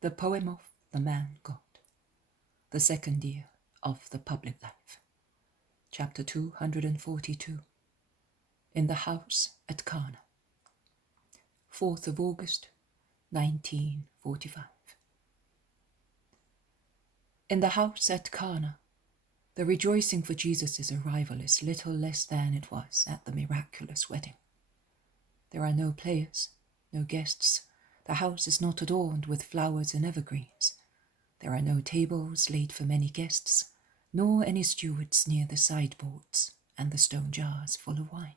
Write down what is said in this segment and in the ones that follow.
The Poem of the Man-God, the second year of the public life. Chapter 242. In the House at Cana. 4th of August, 1945. In the house at Cana, the rejoicing for Jesus' arrival is little less than it was at the miraculous wedding. There are no players, no guests. The house is not adorned with flowers and evergreens. There are no tables laid for many guests, nor any stewards near the sideboards and the stone jars full of wine.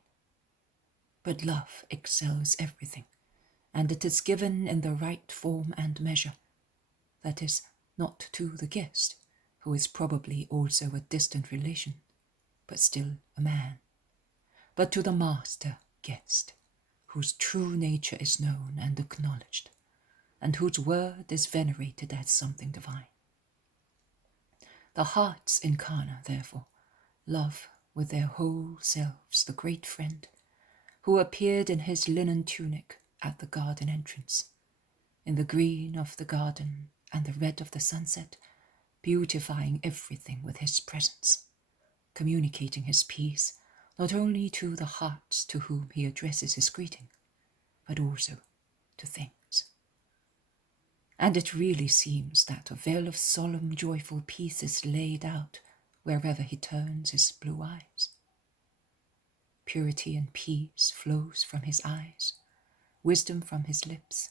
But love excels everything, and it is given in the right form and measure. That is, not to the guest, who is probably also a distant relation, but still a man, but to the master guest, whose true nature is known and acknowledged, and whose word is venerated as something divine. The hearts in Cana, therefore, love with their whole selves the great friend, who appeared in his linen tunic at the garden entrance, in the green of the garden and the red of the sunset, beautifying everything with his presence, communicating his peace not only to the hearts to whom he addresses his greeting, but also to things. And it really seems that a veil of solemn, joyful peace is laid out wherever he turns his blue eyes. Purity and peace flows from his eyes, wisdom from his lips,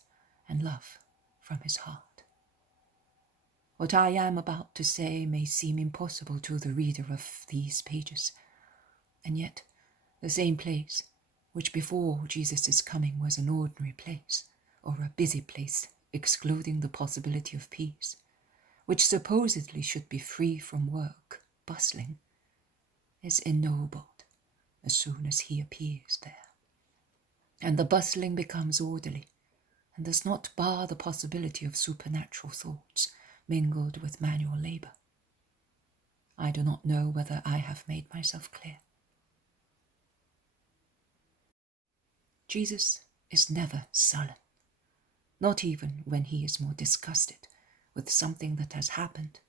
and love from his heart. What I am about to say may seem impossible to the reader of these pages, and yet the same place, which before Jesus' coming was an ordinary place, or a busy place excluding the possibility of peace, which supposedly should be free from work, bustling, is ennobled as soon as he appears there. And the bustling becomes orderly, and does not bar the possibility of supernatural thoughts mingled with manual labor. I do not know whether I have made myself clear. Jesus is never sullen, not even when he is more disgusted with something that has happened,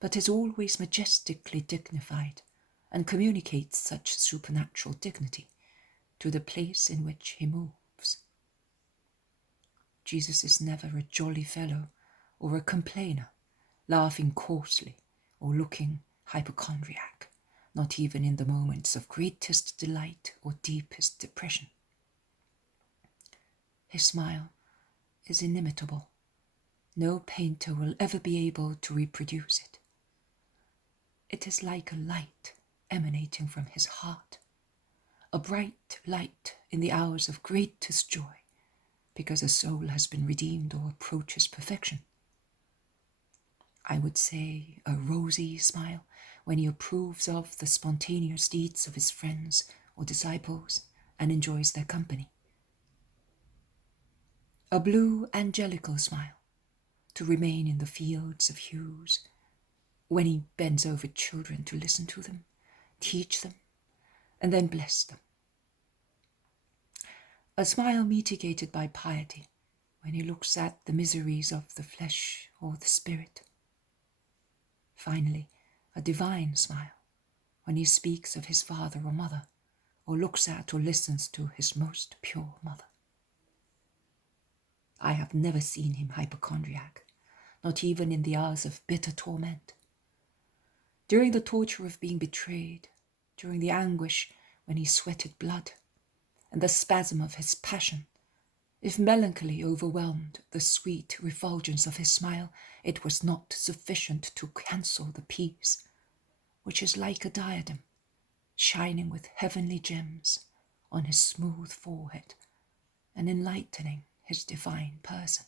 but is always majestically dignified and communicates such supernatural dignity to the place in which he moves. Jesus is never a jolly fellow or a complainer, laughing coarsely or looking hypochondriac, not even in the moments of greatest delight or deepest depression. His smile is inimitable. No painter will ever be able to reproduce it. It is like a light emanating from his heart, a bright light in the hours of greatest joy, because a soul has been redeemed or approaches perfection. I would say a rosy smile when he approves of the spontaneous deeds of his friends or disciples and enjoys their company. A blue angelical smile to remain in the fields of hues when he bends over children to listen to them, teach them, and then bless them. A smile mitigated by piety when he looks at the miseries of the flesh or the spirit. Finally, a divine smile when he speaks of his father or mother, or looks at or listens to his most pure mother. I have never seen him hypochondriac, not even in the hours of bitter torment. During the torture of being betrayed, during the anguish when he sweated blood, and the spasm of his passion, if melancholy overwhelmed the sweet refulgence of his smile, it was not sufficient to cancel the peace, which is like a diadem, shining with heavenly gems on his smooth forehead and enlightening his divine person.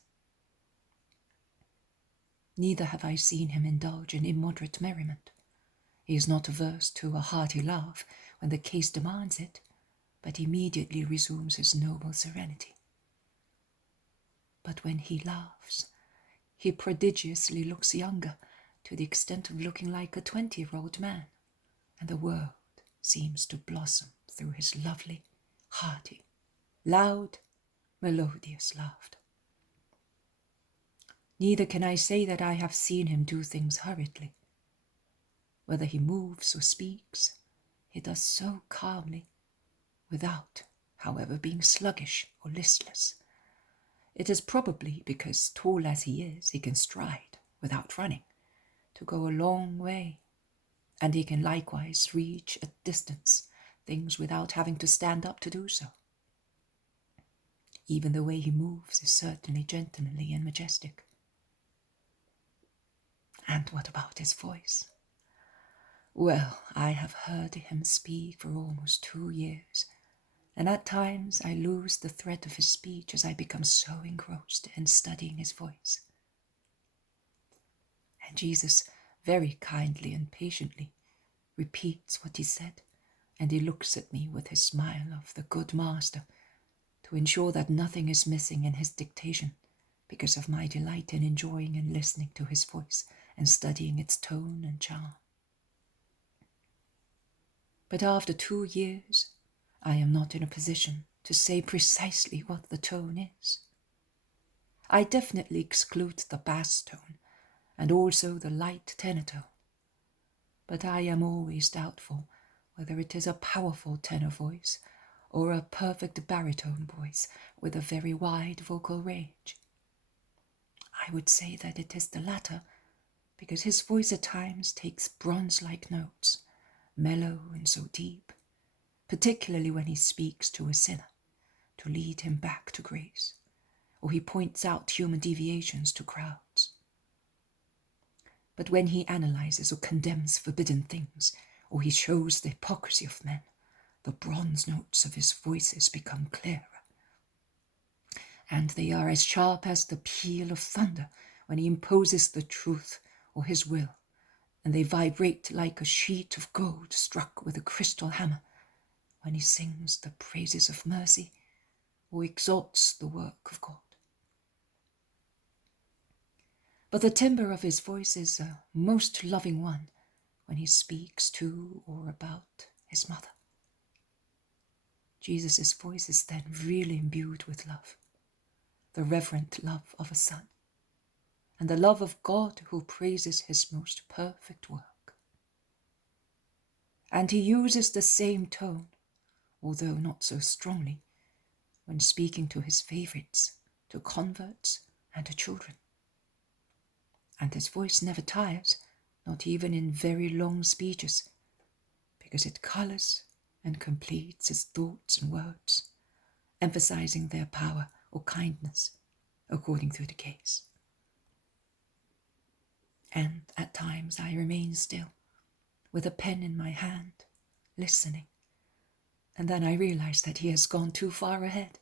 Neither have I seen him indulge in immoderate merriment. He is not averse to a hearty laugh when the case demands it, but immediately resumes his noble serenity. But when he laughs, he prodigiously looks younger, to the extent of looking like a 20-year-old man, and the world seems to blossom through his lovely, hearty, loud, melodious laughter. Neither can I say that I have seen him do things hurriedly. Whether he moves or speaks, he does so calmly, without, however, being sluggish or listless. It is probably because, tall as he is, he can stride, without running, to go a long way, and he can likewise reach at distance things without having to stand up to do so. Even the way he moves is certainly gentlemanly and majestic. And what about his voice? Well, I have heard him speak for almost 2 years, and at times I lose the thread of his speech as I become so engrossed in studying his voice. And Jesus, very kindly and patiently, repeats what he said, and he looks at me with his smile of the good master to ensure that nothing is missing in his dictation because of my delight in enjoying and listening to his voice and studying its tone and charm. But after 2 years, I am not in a position to say precisely what the tone is. I definitely exclude the bass tone and also the light tenor tone, but I am always doubtful whether it is a powerful tenor voice or a perfect baritone voice with a very wide vocal range. I would say that it is the latter, because his voice at times takes bronze-like notes, mellow and so deep, particularly when he speaks to a sinner, to lead him back to grace, or he points out human deviations to crowds. But when he analyzes or condemns forbidden things, or he shows the hypocrisy of men, the bronze notes of his voices become clearer. And they are as sharp as the peal of thunder when he imposes the truth or his will, and they vibrate like a sheet of gold struck with a crystal hammer when he sings the praises of mercy or exalts the work of God. But the timbre of his voice is a most loving one when he speaks to or about his mother. Jesus' voice is then really imbued with love, the reverent love of a son, and the love of God who praises his most perfect work. And he uses the same tone, although not so strongly, when speaking to his favorites, to converts, and to children. And his voice never tires, not even in very long speeches, because it colors and completes his thoughts and words, emphasizing their power or kindness, according to the case. And at times I remain still, with a pen in my hand, listening, and then I realize that he has gone too far ahead,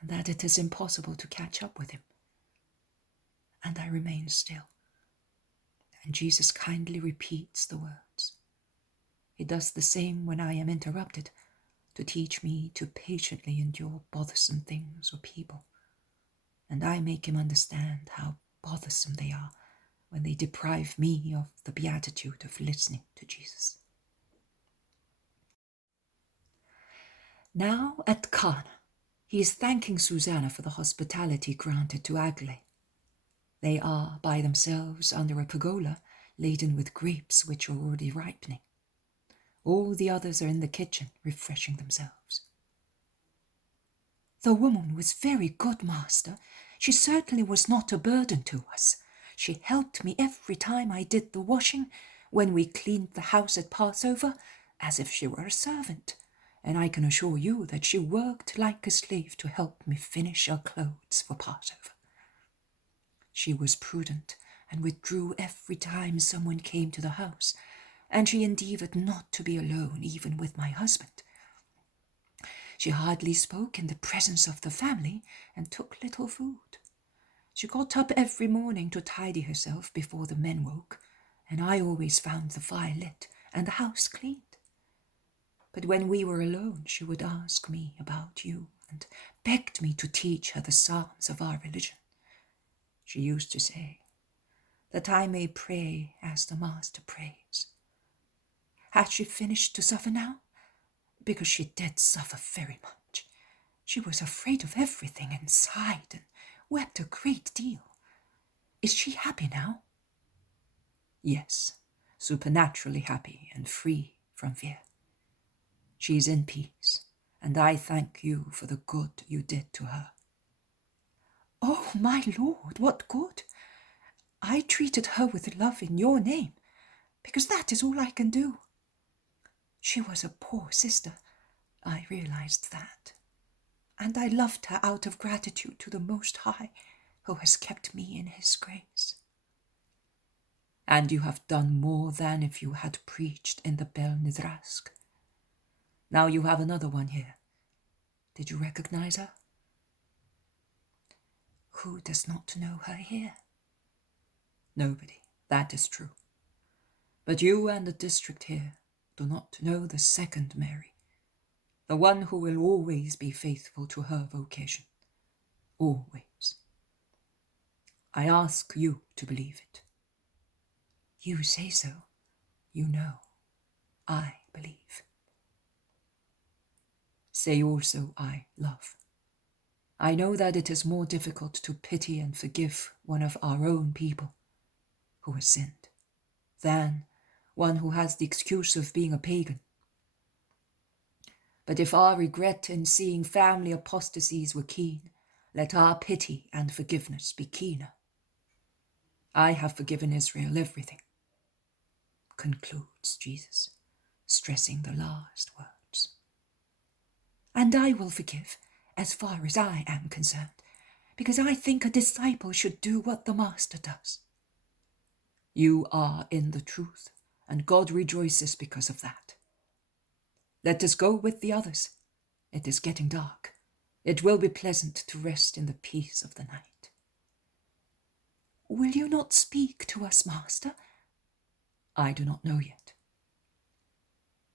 and that it is impossible to catch up with him. And I remain still, and Jesus kindly repeats the words. He does the same when I am interrupted, to teach me to patiently endure bothersome things or people, and I make him understand how bothersome they are when they deprive me of the beatitude of listening to Jesus. Now at Cana, he is thanking Susanna for the hospitality granted to Aglae. They are by themselves under a pergola laden with grapes which are already ripening. All the others are in the kitchen, refreshing themselves. The woman was very good, master. She certainly was not a burden to us. She helped me every time I did the washing, when we cleaned the house at Passover, as if she were a servant, and I can assure you that she worked like a slave to help me finish our clothes for Passover. She was prudent and withdrew every time someone came to the house, and she endeavored not to be alone even with my husband. She hardly spoke in the presence of the family and took little food. She got up every morning to tidy herself before the men woke, and I always found the fire lit and the house cleaned. But when we were alone, she would ask me about you and begged me to teach her the psalms of our religion. She used to say, that I may pray as the Master prays. Had she finished to suffer now? Because she did suffer very much. She was afraid of everything and sighed and wept a great deal. Is she happy now? Yes, supernaturally happy and free from fear. She is in peace, and I thank you for the good you did to her. Oh, my Lord, what good? I treated her with love in your name, because that is all I can do. She was a poor sister, I realized that, and I loved her out of gratitude to the Most High, who has kept me in his grace. And you have done more than if you had preached in the Bel Nidrask. Now you have another one here. Did you recognize her? Who does not know her here? Nobody, that is true. But you and the district here do not know the second Mary, the one who will always be faithful to her vocation. Always. I ask you to believe it. You say so. You know. I believe. Say also, I love. I know that it is more difficult to pity and forgive one of our own people who has sinned than one who has the excuse of being a pagan. But if our regret in seeing family apostasies were keen, let our pity and forgiveness be keener. I have forgiven Israel everything, concludes Jesus, stressing the last words. And I will forgive, as far as I am concerned, because I think a disciple should do what the Master does. You are in the truth, and God rejoices because of that. Let us go with the others. It is getting dark. It will be pleasant to rest in the peace of the night. Will you not speak to us, Master? I do not know yet.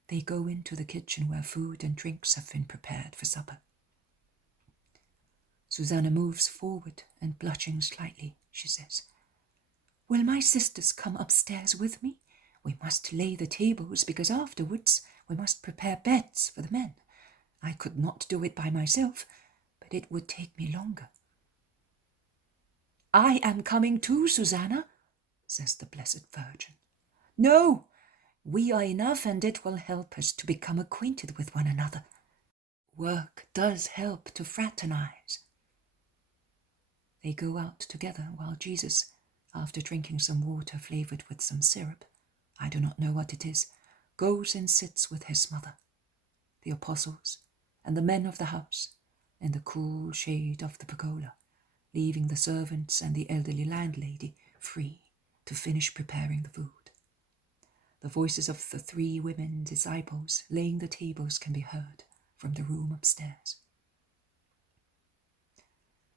They go into the kitchen where food and drinks have been prepared for supper. Susanna moves forward and blushing slightly, she says, Will my sisters come upstairs with me? We must lay the tables because afterwards we must prepare beds for the men. I could not do it by myself, but it would take me longer. I am coming too, Susanna, says the Blessed Virgin. No, we are enough, and it will help us to become acquainted with one another. Work does help to fraternize. They go out together while Jesus, after drinking some water flavored with some syrup, I do not know what it is, goes and sits with his mother, the apostles, and the men of the house, in the cool shade of the pergola, leaving the servants and the elderly landlady free to finish preparing the food. The voices of the 3 women disciples laying the tables can be heard from the room upstairs.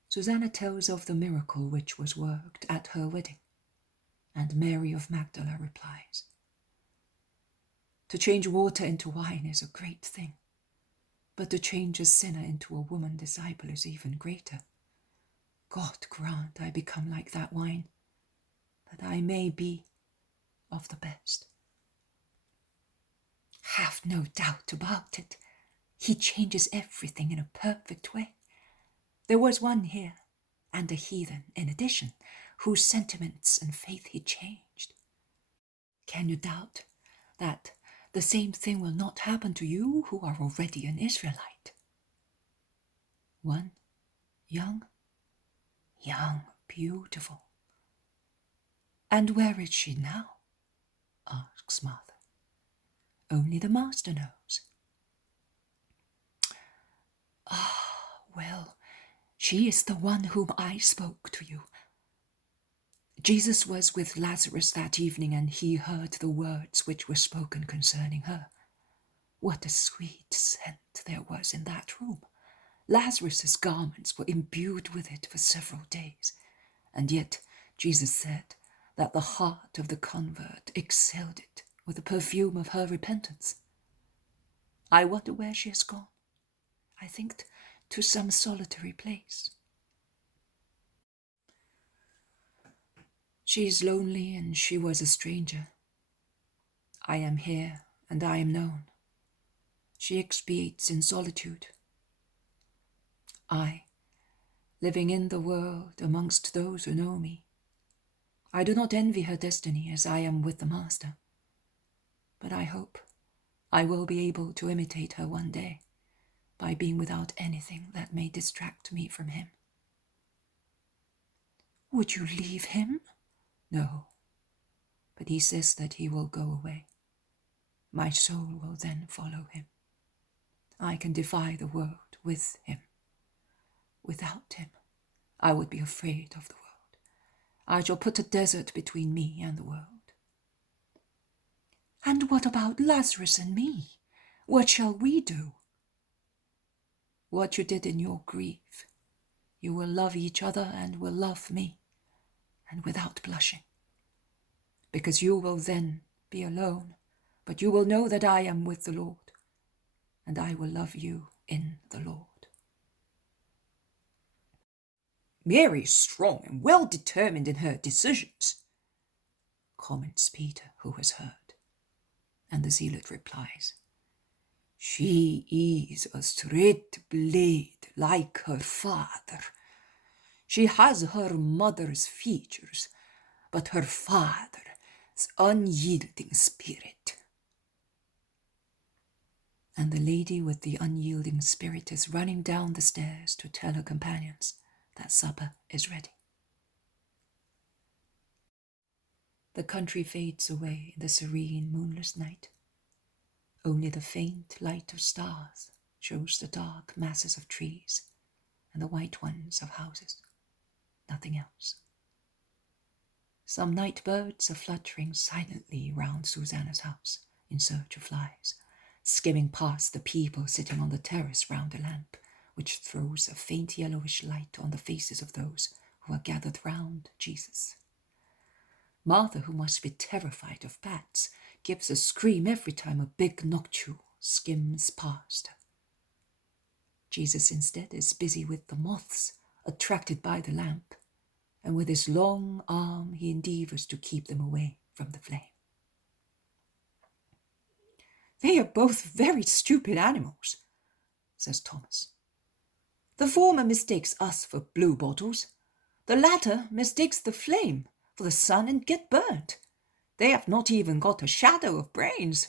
Susanna tells of the miracle which was worked at her wedding, and Mary of Magdala replies, To change water into wine is a great thing, but to change a sinner into a woman disciple is even greater. God grant I become like that wine, that I may be of the best. Have no doubt about it. He changes everything in a perfect way. There was one here, and a heathen in addition, whose sentiments and faith he changed. Can you doubt that the same thing will not happen to you who are already an Israelite? One, young, beautiful. And where is she now? Asks Martha. Only the Master knows. Well, she is the one whom I spoke to you. Jesus was with Lazarus that evening, and he heard the words which were spoken concerning her. What a sweet scent there was in that room. Lazarus's garments were imbued with it for several days, and yet Jesus said that the heart of the convert exhaled it with the perfume of her repentance. I wonder where she has gone. I think to some solitary place. She is lonely, and she was a stranger. I am here, and I am known. She expiates in solitude. I, living in the world amongst those who know me, I do not envy her destiny as I am with the Master, but I hope I will be able to imitate her one day by being without anything that may distract me from him. Would you leave him? No, but he says that he will go away. My soul will then follow him. I can defy the world with him. Without him, I would be afraid of the world. I shall put a desert between me and the world. And what about Lazarus and me? What shall we do? What you did in your grief. You will love each other and will love me, and without blushing. Because you will then be alone, but you will know that I am with the Lord, and I will love you in the Lord. Mary is strong and well determined in her decisions, comments Peter, who has heard. And the zealot replies, She is a straight blade like her father. She has her mother's features, but her father's unyielding spirit. And the lady with the unyielding spirit is running down the stairs to tell her companions that supper is ready. The country fades away in the serene, moonless night. Only the faint light of stars shows the dark masses of trees and the white ones of houses. Nothing else. Some night birds are fluttering silently round Susanna's house in search of flies, skimming past the people sitting on the terrace round a lamp, which throws a faint yellowish light on the faces of those who are gathered round Jesus. Martha, who must be terrified of bats, gives a scream every time a big noctule skims past her. Jesus instead is busy with the moths, attracted by the lamp, and with his long arm he endeavours to keep them away from the flame. They are both very stupid animals, says Thomas. The former mistakes us for bluebottles. The latter mistakes the flame for the sun and get burnt. They have not even got a shadow of brains.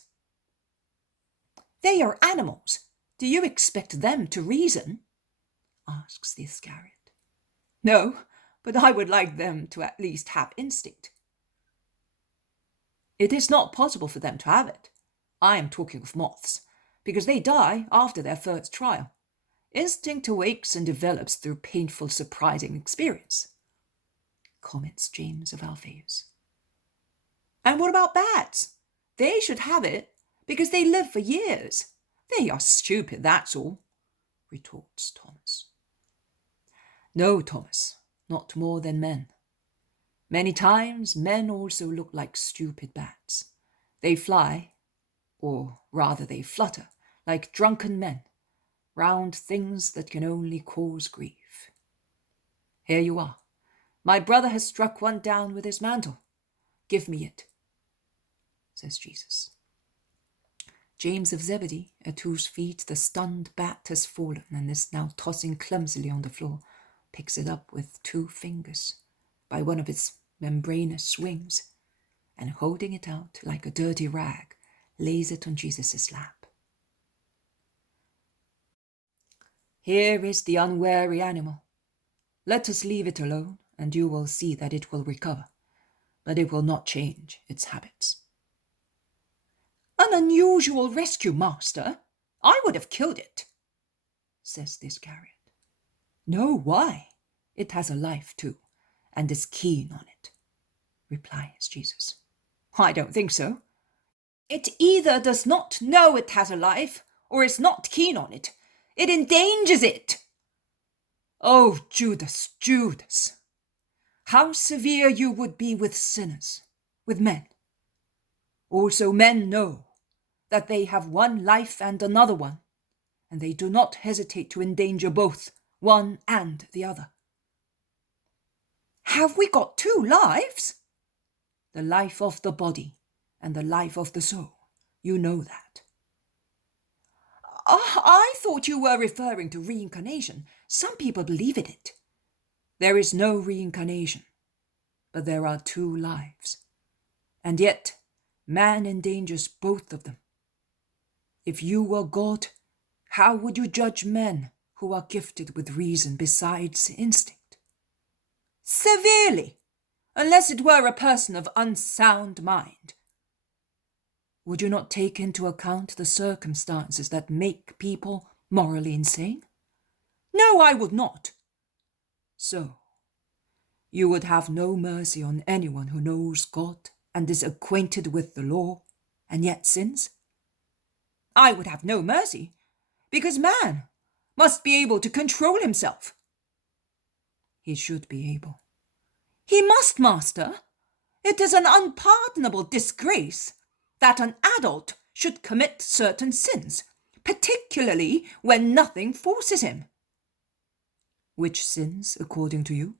They are animals. Do you expect them to reason? Asks the Iscariot. No, but I would like them to at least have instinct. It is not possible for them to have it. I am talking of moths, because they die after their first trial. Instinct awakes and develops through painful, surprising experience, comments James of Alphaeus. And what about bats? They should have it, because they live for years. They are stupid, that's all, retorts Thomas. No, Thomas, not more than men. Many times men also look like stupid bats. They fly, or rather they flutter, like drunken men, round things that can only cause grief. Here you are. My brother has struck one down with his mantle. Give me it, says Jesus. James of Zebedee, at whose feet the stunned bat has fallen and is now tossing clumsily on the floor, picks it up with 2 fingers by one of its membranous wings, and holding it out like a dirty rag, lays it on Jesus' lap. Here is the unwary animal. Let us leave it alone, and you will see that it will recover, but it will not change its habits. An unusual rescue, master. I would have killed it, says the Iscariot. No, why? It has a life too, and is keen on it, replies Jesus. I don't think so. It either does not know it has a life, or is not keen on it. It endangers it. Oh, Judas, Judas, how severe you would be with sinners, with men. Also men know that they have one life and another one, and they do not hesitate to endanger both, one and the other. Have we got 2 lives? The life of the body and the life of the soul. You know that. I thought you were referring to reincarnation. Some people believe in it. There is no reincarnation, but there are two lives, and yet man endangers both of them. If you were God, how would you judge men who are gifted with reason besides instinct? Severely, unless it were a person of unsound mind. Would you not take into account the circumstances that make people morally insane? No, I would not. So, you would have no mercy on anyone who knows God and is acquainted with the law, and yet sins? I would have no mercy, because man must be able to control himself. He should be able. He must, Master. It is an unpardonable disgrace that an adult should commit certain sins, particularly when nothing forces him. Which sins, according to you?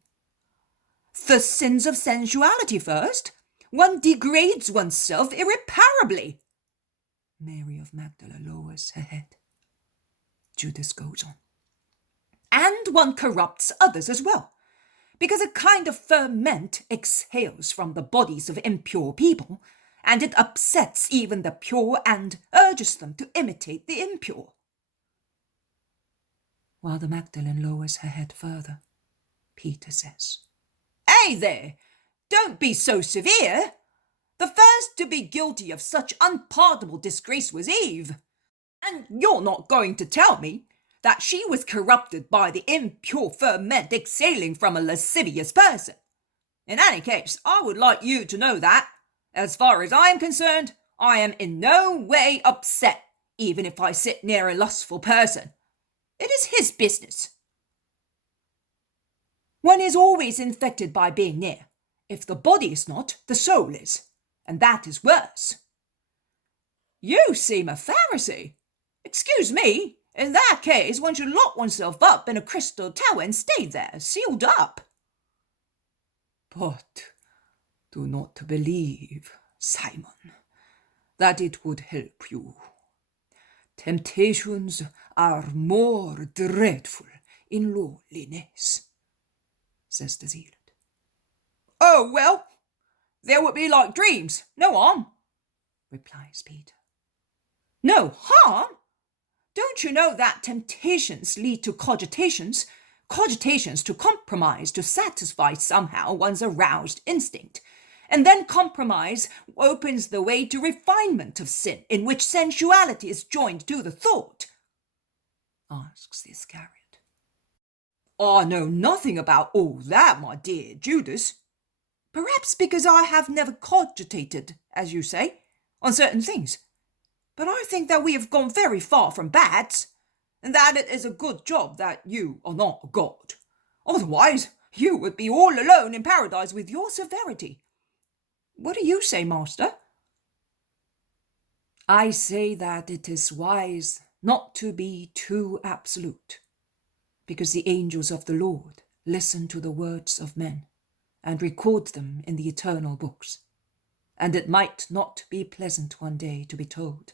The sins of sensuality first. One degrades oneself irreparably. Mary of Magdala lowers her head. Judas goes on. And one corrupts others as well, because a kind of ferment exhales from the bodies of impure people, and it upsets even the pure and urges them to imitate the impure. While the Magdalene lowers her head further, Peter says, Hey there, don't be so severe. The first to be guilty of such unpardonable disgrace was Eve. And you're not going to tell me that she was corrupted by the impure ferment exhaling from a lascivious person. In any case, I would like you to know that, as far as I am concerned, I am in no way upset, even if I sit near a lustful person. It is his business. One is always infected by being near. If the body is not, the soul is, and that is worse. You seem a Pharisee. Excuse me, in that case one should lock oneself up in a crystal tower and stay there, sealed up. But do not believe, Simon, that it would help you. Temptations are more dreadful in lowliness, says the zealot. Oh, well, they would be like dreams, no harm, replies Peter. No harm? Don't you know that temptations lead to cogitations? Cogitations to compromise, to satisfy somehow one's aroused instinct. And then compromise opens the way to refinement of sin, in which sensuality is joined to the thought, asks the Iscariot. I know nothing about all that, my dear Judas. Perhaps because I have never cogitated, as you say, on certain things. But I think that we have gone very far from bads, and that it is a good job that you are not a god. Otherwise, you would be all alone in paradise with your severity. What do you say, Master? I say that it is wise not to be too absolute, because the angels of the Lord listen to the words of men and record them in the eternal books, and it might not be pleasant one day to be told,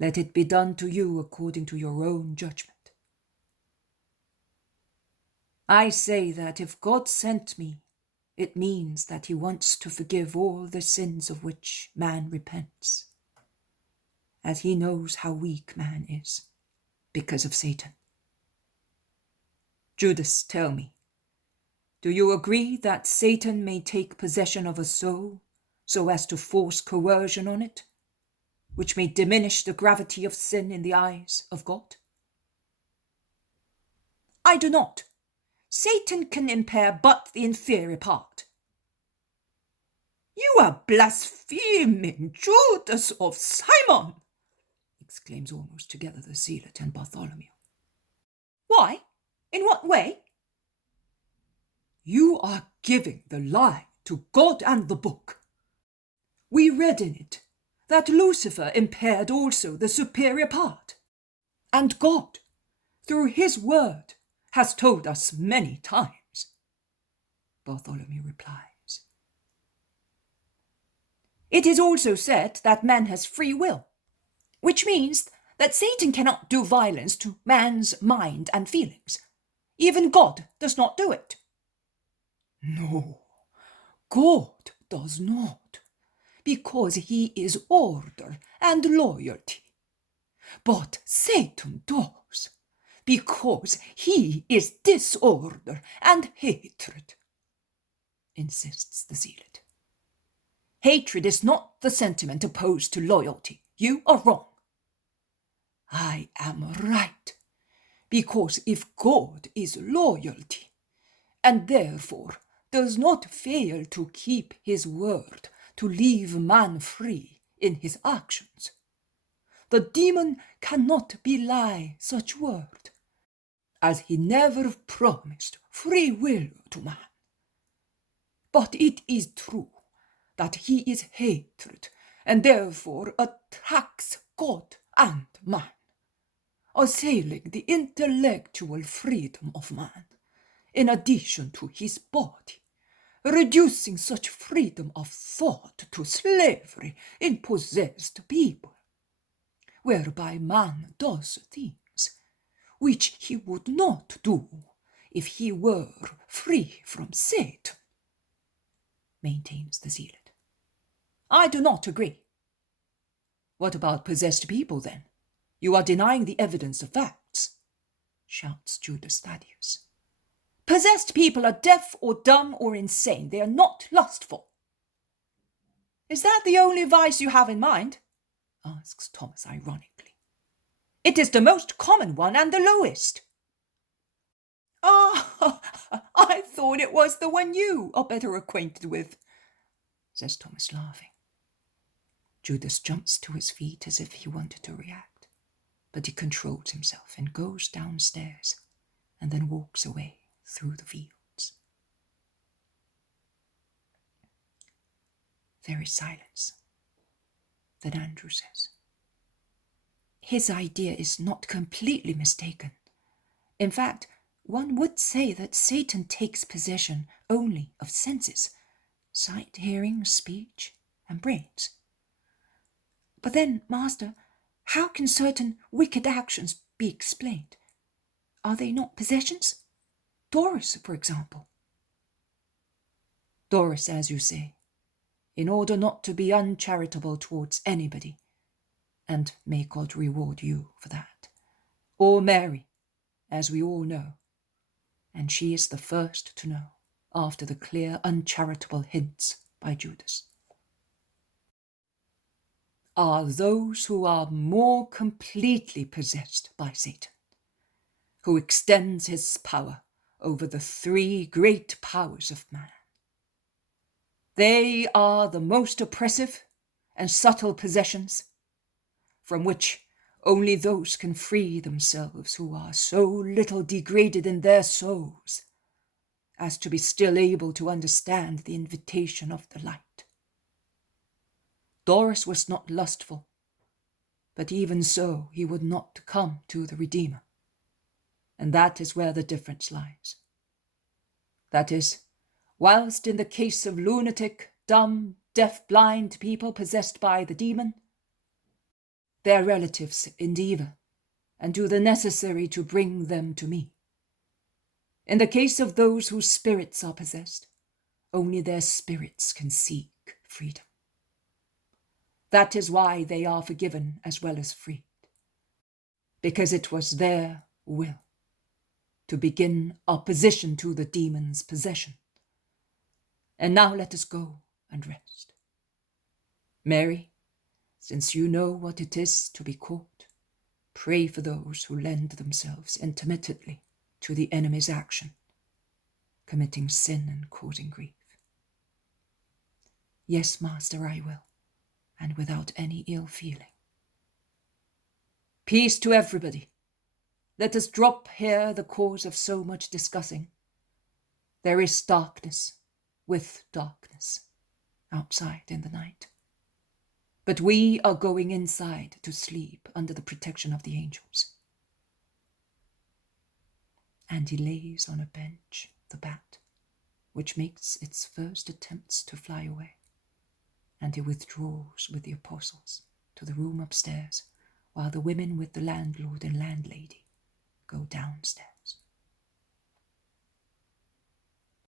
Let it be done to you according to your own judgment. I say that if God sent me, it means that he wants to forgive all the sins of which man repents, as he knows how weak man is, because of Satan. Judas, tell me, do you agree that Satan may take possession of a soul so as to force coercion on it, which may diminish the gravity of sin in the eyes of God? I do not. Satan can impair but the inferior part. You are blaspheming, Judas of Simon, exclaims almost together the zealot and Bartholomew. Why? In what way? You are giving the lie to God and the book. We read in it that Lucifer impaired also the superior part, and God, through his word, has told us many times. Bartholomew replies. It is also said that man has free will, which means that Satan cannot do violence to man's mind and feelings. Even God does not do it. No, God does not, because he is order and loyalty. But Satan does, because he is disorder and hatred, insists the zealot. Hatred is not the sentiment opposed to loyalty. You are wrong. I am right, because if God is loyalty, and therefore does not fail to keep his word to leave man free in his actions, the demon cannot belie such word, as he never promised free will to man. But it is true that he is hatred, and therefore attacks God and man, assailing the intellectual freedom of man, in addition to his body, reducing such freedom of thought to slavery in possessed people, whereby man does things which he would not do if he were free from Satan, maintains the zealot. I do not agree. What about possessed people, then? You are denying the evidence of facts, shouts Judas Thaddeus. Possessed people are deaf or dumb or insane. They are not lustful. Is that the only vice you have in mind? Asks Thomas ironically. It is the most common one and the lowest. Ah, I thought it was the one you are better acquainted with, says Thomas, laughing. Judas jumps to his feet as if he wanted to react, but he controls himself and goes downstairs and then walks away through the fields. There is silence. Then Andrew says, his idea is not completely mistaken. In fact, one would say that Satan takes possession only of senses, sight, hearing, speech, and brains. But then, Master, how can certain wicked actions be explained? Are they not possessions? Doris, for example. Doris, as you say, in order not to be uncharitable towards anybody, and may God reward you for that. Or Mary, as we all know, and she is the first to know, after the clear uncharitable hints by Judas, are those who are more completely possessed by Satan, who extends his power over the three great powers of man. They are the most oppressive and subtle possessions, from which only those can free themselves who are so little degraded in their souls as to be still able to understand the invitation of the light. Doris was not lustful, but even so he would not come to the Redeemer, and that is where the difference lies. That is, whilst in the case of lunatic, dumb, deaf, blind people possessed by the demon, their relatives endeavour and do the necessary to bring them to me. In the case of those whose spirits are possessed, only their spirits can seek freedom. That is why they are forgiven as well as freed, because it was their will to begin opposition to the demon's possession. And now let us go and rest. Mary, since you know what it is to be caught, pray for those who lend themselves intermittently to the enemy's action, committing sin and causing grief. Yes, Master, I will, and without any ill feeling. Peace to everybody. Let us drop here the cause of so much discussing. There is darkness with darkness outside in the night. But we are going inside to sleep under the protection of the angels. And he lays on a bench the bat, which makes its first attempts to fly away, and he withdraws with the apostles to the room upstairs, while the women with the landlord and landlady go downstairs.